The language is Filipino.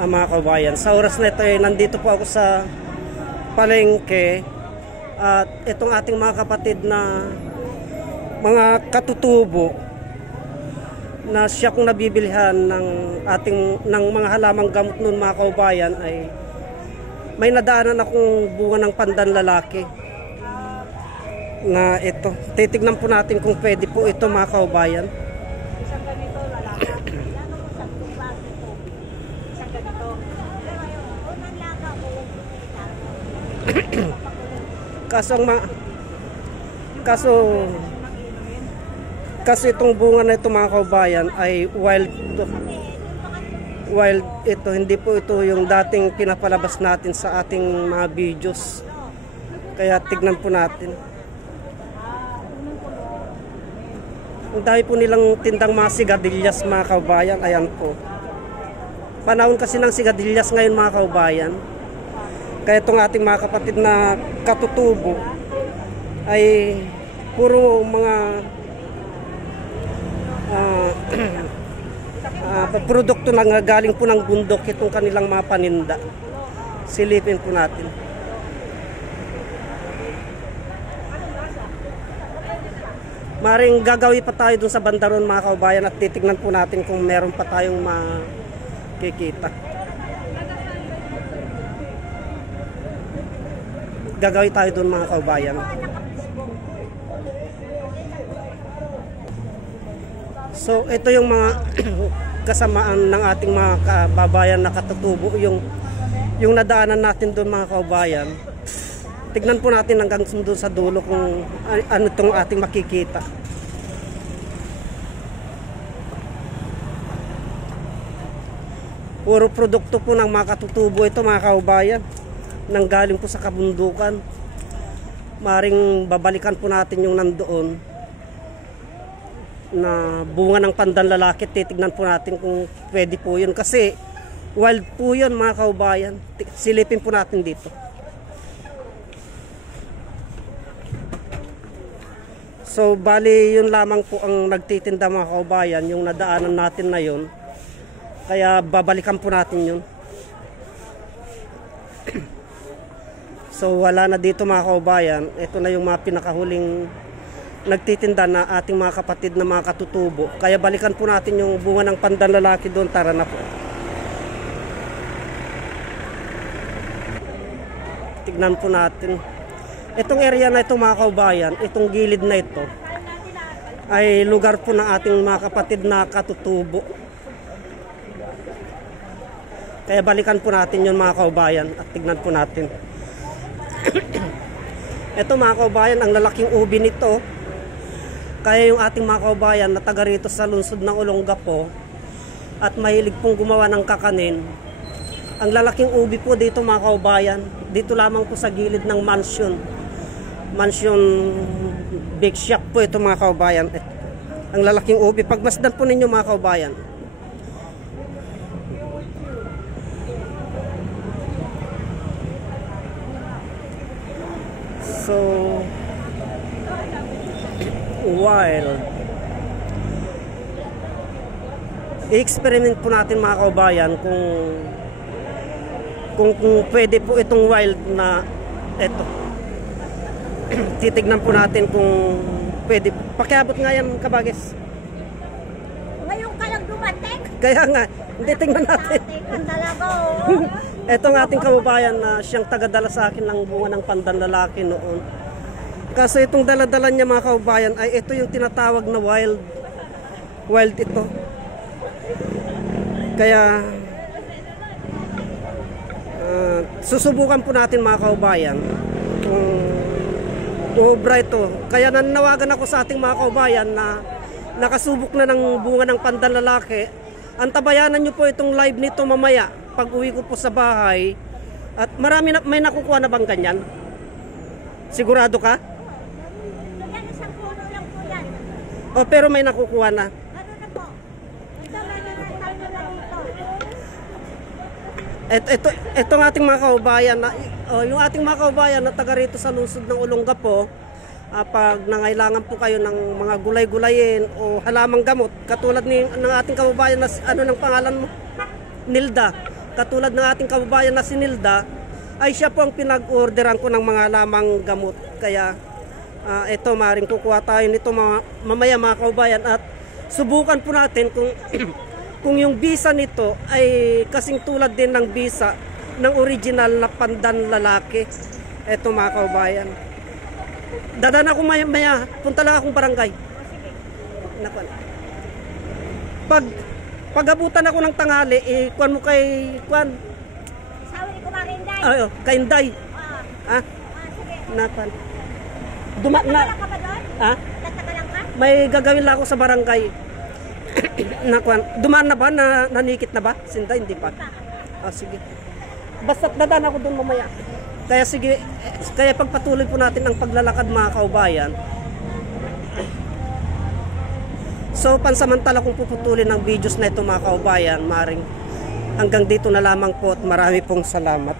Mga kabayan, sa oras na ito nandito po ako sa palengke at itong ating mga kapatid na mga katutubo na siya kung nabibilhan ng mga halamang gamot nun mga kabayan ay may nadaanan akong bunga ng pandan lalaki na ito. Titignan po natin kung pwede po ito mga kabayan. Isang ganito lalaki. Yan ang isang tumbang ito. Isang ganito. Unang laga ko. Kaso itong bunga na ito mga kabayan ay wild ito, hindi po ito yung dating pinapalabas natin sa ating mga videos. Kaya tignan po natin. Ang dami po nilang tindang mga sigarilyas mga kabayan. Ayan po. Panahon kasi ng sigarilyas ngayon mga kabayan. Kaya itong ating mga kapatid na katutubo ay puro mga produkto na galing po ng bundok itong kanilang mga paninda. Silipin po natin. Maring gagawi pa tayo dun sa bandaron mga kabayan at titignan po natin kung meron pa tayong makikita. Gagawi tayo dun mga kabayan. So ito yung mga kasamaan ng ating mga kababayan na katutubo, yung nadaanan natin doon mga kababayan. Tignan po natin hanggang doon sa dulo kung ano itong ating makikita. Puro produkto po ng mga katutubo ito mga kababayan, nang galing po sa kabundukan. Maring babalikan po natin yung nandoon na bunga ng pandan lalaki. Titignan po natin kung pwede po yun kasi wild po yun mga kababayan. Silipin po natin dito. So bali yun lamang po ang nagtitinda mga kababayan, yung nadaanan natin na yun. Kaya babalikan po natin yun. So wala na dito mga kababayan. Ito na yung mga pinakahuling nagtitinda na ating mga kapatid na mga katutubo. Kaya balikan po natin yung bunga ng pandan lalaki doon. Tara na po. Tignan po natin. Itong area na ito mga kababayan, itong gilid na ito ay lugar po ng ating mga kapatid na katutubo. Kaya balikan po natin yun mga kababayan at tignan po natin. Ito mga kababayan, ang lalaking ubi nito. Kaya yung ating mga kababayan na taga rito sa lungsod ng Olongapo at mahilig pong gumawa ng kakanin, ang lalaking ubi po dito mga kababayan, dito lamang po sa gilid ng mansion big shop po ito mga kababayan. Ang lalaking ubi, pagmasdan po ninyo mga kababayan. So wild. I-experiment po natin mga kababayan kung pwede po itong wild na ito. Titignan po natin kung pwede. Pakiabot nga yan kabagis. Ngayon ka lang dumating. Kaya nga, hindi, tingnan natin. Etong ating kababayan na siyang tagadala sa akin ng bunga ng pandan lalaki noon. Kaso itong daladala niya mga kababayan ay ito yung tinatawag na wild. Wild ito. Kaya susubukan po natin mga kababayan kung obra ito. Kaya nanawagan ako sa ating mga kababayan na nakasubok na ng bunga ng pandan lalaki. Antabayanan nyo po itong live nito mamaya pag uwi ko po sa bahay. At may nakukuha na bang ganyan? Sigurado ka? Yan, isang puno lang po yan. O pero may nakukuha na. Ano na po? Ito na Itong ating mga kababayan na yung ating mga kababayan na taga rito sa lungsod ng Olongapo, pag nangailangan po kayo ng mga gulay-gulayin o halamang gamot, katulad ng ating kababayan na ano ng pangalan mo? Nilda. katulad ng ating kababayan na si Nilda, ay siya po ang pinag-orderan ko ng mga lamang gamot. Kaya ito, maaaring kukuha tayo nito mamaya mga kababayan, at subukan po natin kung kung yung bisa nito ay kasing tulad din ng bisa ng original na pandan lalaki. Ito mga kababayan. Dadaan ako maya, punta lang akong barangay. Nakuan. Pag-abutan ako ng tanghali, kuan mo kay kuan. Sabi ni Kumarin Day. Ayo, kay Inday. Ha? Sige. Nakuan. Duma na. Tatagalan ka ba doon? Ha? Tatagalan ka? May gagawin lang ako sa barangay. Nakuan. Dumaan na ba? Nanikit na ba? Sinda, hindi pa. Sige. Basta dadaan ako doon mamaya. Kaya sige, kaya pagpatuloy po natin ang paglalakad mga kaubayan. So pansamantala kung puputulin ng videos na ito mga kaubayan, maring hanggang dito na lamang po at marami pong salamat.